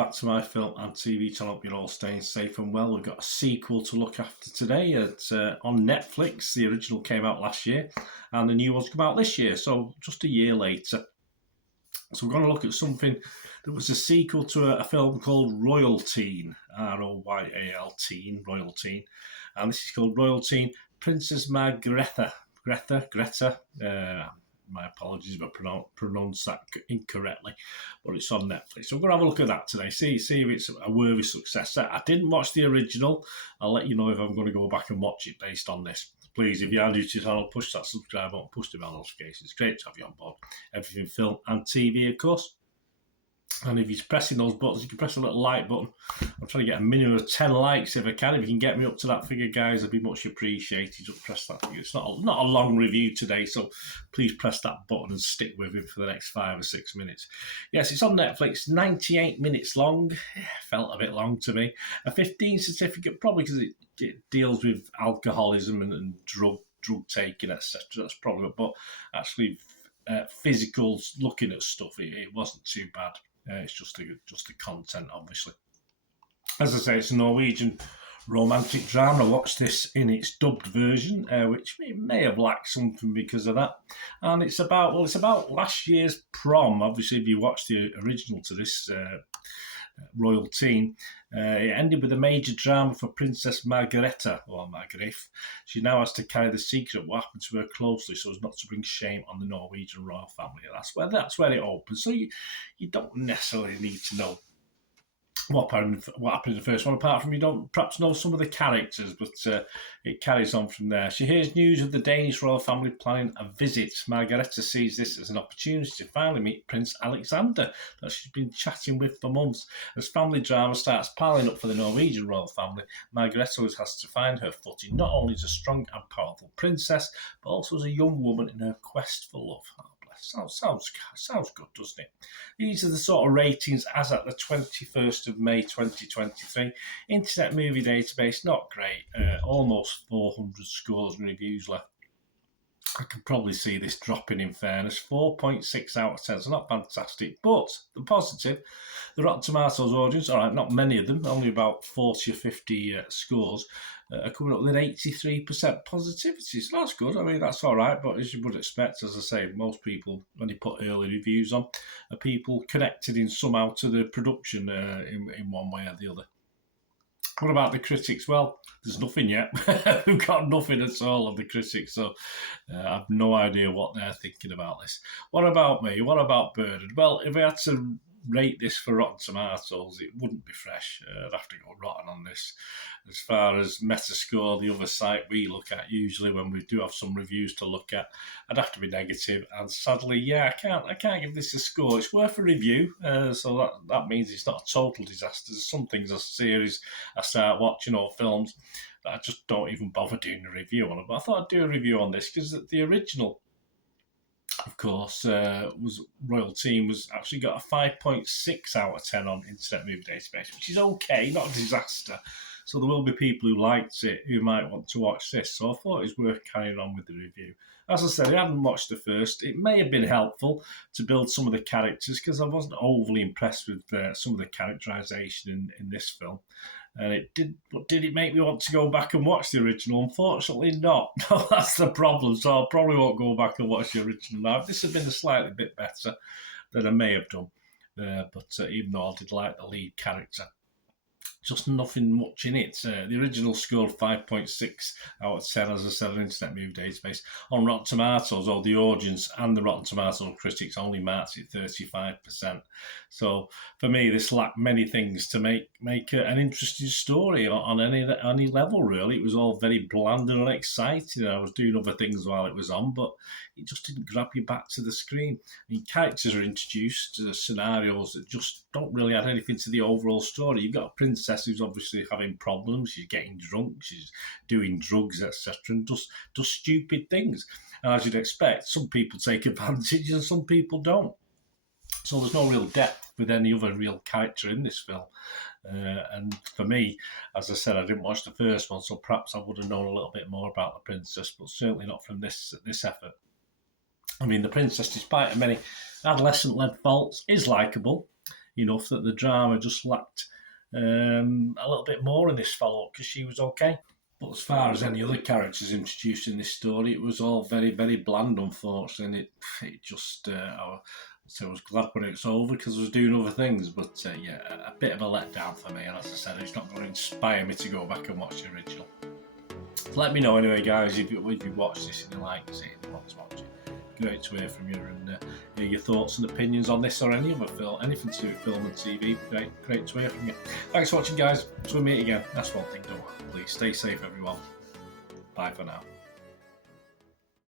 back to my film and TV channel. Hope you're all staying safe and well. We've got a sequel to look after today on Netflix. The original came out last year and the new one's come out this year, so just a year later. So we're going to look at something that was a sequel to a film called ROYALTEEN, ROYALTEEN, ROYALTEEN. And this is called ROYALTEEN, Princess Margrethe. Greta. My apologies if I pronounced that incorrectly, but it's on Netflix. So we're going to have a look at that today, see if it's a worthy successor. I didn't watch the original. I'll let you know if I'm going to go back and watch it based on this. Please, if you are new to the channel, push that subscribe button, push the bell notifications. It's great to have you on board. Everything film and TV, of course. And if you're pressing those buttons, you can press a little like button. I'm trying to get a minimum of 10 likes if I can. If you can get me up to that figure, guys, I'd be much appreciated. Just press that figure. It's not a long review today, so please press that button and stick with it for the next 5 or 6 minutes. Yes, it's on Netflix, 98 minutes long. Felt a bit long to me. A 15 certificate, probably because it deals with alcoholism and drug taking, etc. That's probably, but actually physical looking at stuff, it wasn't too bad. It's just the content, obviously. As I say, it's a Norwegian romantic drama. I watched this in its dubbed version, which may have lacked something because of that. And it's about last year's prom. Obviously, if you watch the original to this ROYALTEEN, it ended with a major drama for Princess Margrethe, or Margrethe. She now has to carry the secret of what happened to her closely so as not to bring shame on the Norwegian royal family. That's where it opens. So you don't necessarily need to know what happened in the first one, apart from you don't perhaps know some of the characters, but it carries on from there. She hears news of the Danish royal family planning a visit. Margrethe sees this as an opportunity to finally meet Prince Alexander that she's been chatting with for months. As family drama starts piling up for the Norwegian royal family, Margrethe always has to find her footing, not only as a strong and powerful princess, but also as a young woman in her quest for love. Sounds good, doesn't it? These are the sort of ratings as at the 21st of May 2023. Internet Movie Database, not great. Almost 400 scores and reviews left. I could probably see this dropping in fairness. 4.6 out of 10, so not fantastic. But the positive, the Rotten Tomatoes audience, all right, not many of them, only about 40 or 50 scores, are coming up with 83% positivity. So that's good. I mean, that's all right, but as you would expect, as I say, most people, when they put early reviews on, are people connected in somehow to the production in one way or the other. What about the critics? Well, there's nothing yet. We've got nothing at all of the critics, so I have no idea what they're thinking about this. What about me? What about Bernard? Well, if I had to rate this for Rotten Tomatoes, it wouldn't be fresh. I'd have to go rotten on this. As far as Metascore, the other site we look at usually when we do have some reviews to look at, I'd have to be negative. And sadly, yeah, I can't give this a score. It's worth a review, so that means it's not a total disaster. There's some things, a series I start watching or films that I just don't even bother doing a review on. But I thought I'd do a review on this because the original, of course, was ROYALTEEN, was actually got a 5.6 out of 10 on Internet Movie Database, which is okay, not a disaster. So there will be people who liked it who might want to watch this. So I thought it was worth carrying on with the review. As I said, I hadn't watched the first. It may have been helpful to build some of the characters because I wasn't overly impressed with some of the characterisation in this film. And did it make me want to go back and watch the original? Unfortunately not. That's the problem. So I probably won't go back and watch the original now. This had been a slightly bit better than I may have done. But even though I did like the lead character, just nothing much in it. The original scored 5.6 out of 10, as I said, on Internet Movie Database. On Rotten Tomatoes, or the audience and the Rotten Tomatoes critics only marked it 35%. So for me, this lacked many things to make an interesting story on any level, really. It was all very bland and unexciting. I was doing other things while it was on, but it just didn't grab you back to the screen. I mean, characters are introduced to the scenarios that just don't really add anything to the overall story. You've got a princess who's obviously having problems, she's getting drunk, she's doing drugs, etc., and does stupid things. And as you'd expect, some people take advantage and some people don't. So there's no real depth with any other real character in this film. And for me, as I said, I didn't watch the first one, so perhaps I would have known a little bit more about the princess, but certainly not from this effort. I mean, the princess, despite her many adolescent-led faults, is likeable. enough that the drama just lacked a little bit more in this follow-up, because she was okay. But as far as any other characters introduced in this story, it was all very, very bland, unfortunately. And it just, I was glad when it's over because I was doing other things. But yeah, a bit of a letdown for me. And as I said, it's not going to inspire me to go back and watch the original. Let me know anyway, guys, if you watch this and you like it and you want to watch it. Great to hear from you and hear your thoughts and opinions on this or any other film, anything to do with film and TV. Great to hear from you. Thanks for watching, guys. Until we meet again, that's one thing, don't worry. Please stay safe, everyone. Bye for now.